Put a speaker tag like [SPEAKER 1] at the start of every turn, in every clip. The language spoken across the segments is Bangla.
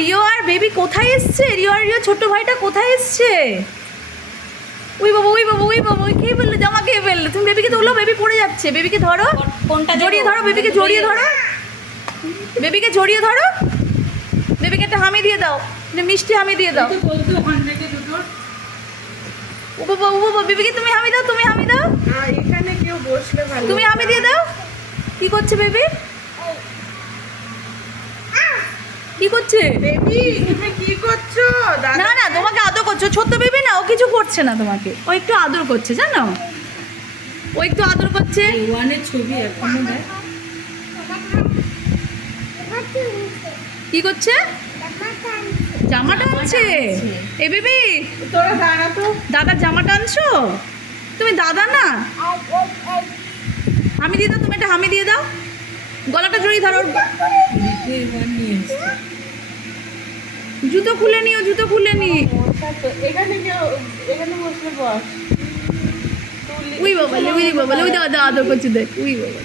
[SPEAKER 1] রিও আর বেবি কোথায় এসছে? রিও আর রিও ছোট ভাইটা কোথায় এসছে? ওই বাবা ওই বাবা ওই বাবা ওই খেয়ে ফেললে জামা খেয়ে ফেললে। তুমি বেবিকে তোলো বেবি পড়ে যাচ্ছে। বেবিকে ধরো।
[SPEAKER 2] কোনটা
[SPEAKER 1] জড়িয়ে ধরো বেবিকে জড়িয়ে ধরো। বেবিকে জড়িয়ে ধরো। বেবিকে একটা হামি দিয়ে দাও। মিষ্টি হামি দিয়ে দাও। ও বাবা ও বাবা বেবিকে তুমি হামি দাও তুমি হামি দাও।
[SPEAKER 3] এখানে কেউ বসলে ভালো
[SPEAKER 1] তুমি হামি দিয়ে দাও। কি করছে বেবি? কি করছে?
[SPEAKER 3] বেবি তুমি কি করছ? দাদা
[SPEAKER 1] না না তোমাকে আদর করছে। ছোট্ট বেবি না ও কিছু করছে না তোমাকে। ও একটু আদর করছে জানো? ও একটু আদর করছে।
[SPEAKER 3] ওয়ানের ছবি এখনও দেখ।
[SPEAKER 1] কি করছে? জামা টানছে এ বেবি
[SPEAKER 3] তোরা দাঁড়া তো।
[SPEAKER 1] দাদার জামা টানছো তুমি দাদা না? হামি দিয়ে দাও তুমি একটা হামি দিয়ে দাও। গলাটা জড়িয়ে ধরো। জুতো খুলে নিও জুতো খুলে নি।
[SPEAKER 3] মশা তো এখানে এখানে বসলে বস
[SPEAKER 1] উই বাবালে উই আদর করছে দেখ উই বাবা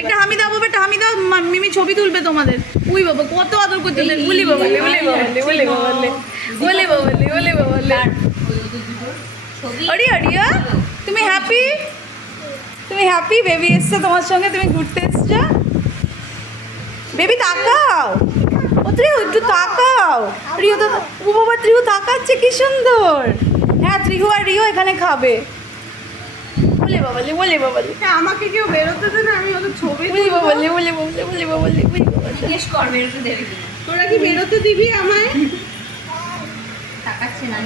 [SPEAKER 1] একটা হামি দাও বাবা একটা হামি দাও মিমি ছবি তুলবে তোমাদের। উই বাবা কত আদর করছে দেখ বাবালে উলি বাবালে
[SPEAKER 2] ছবি
[SPEAKER 1] আরে আরিয়া তুমি হ্যাপি তুমি হ্যাপি বেবি এসছে তোমার সঙ্গে তুমি ঘুরতে এসছো? বেবি তাকাও। ও ত্রিহু একটু তাকাও। রিও তো ও বাবা ত্রিহু তাকাচ্ছে কি সুন্দর। হ্যাঁ ত্রিহু আর রিও এখানে খাবে। বলে বাবালে বলে বাবালে
[SPEAKER 3] এ, আমাকে কেউ বেরোতে দে না আমি ওদের ছবি
[SPEAKER 1] বলে। বাবালে বলে বাবালে বলে বাবালে বলে বাবালে
[SPEAKER 2] জিজ্ঞেস কর বেরোতে দেবে
[SPEAKER 3] তোরা কি বেরোতে দিবি আমায়?
[SPEAKER 2] তাকাচ্ছে না।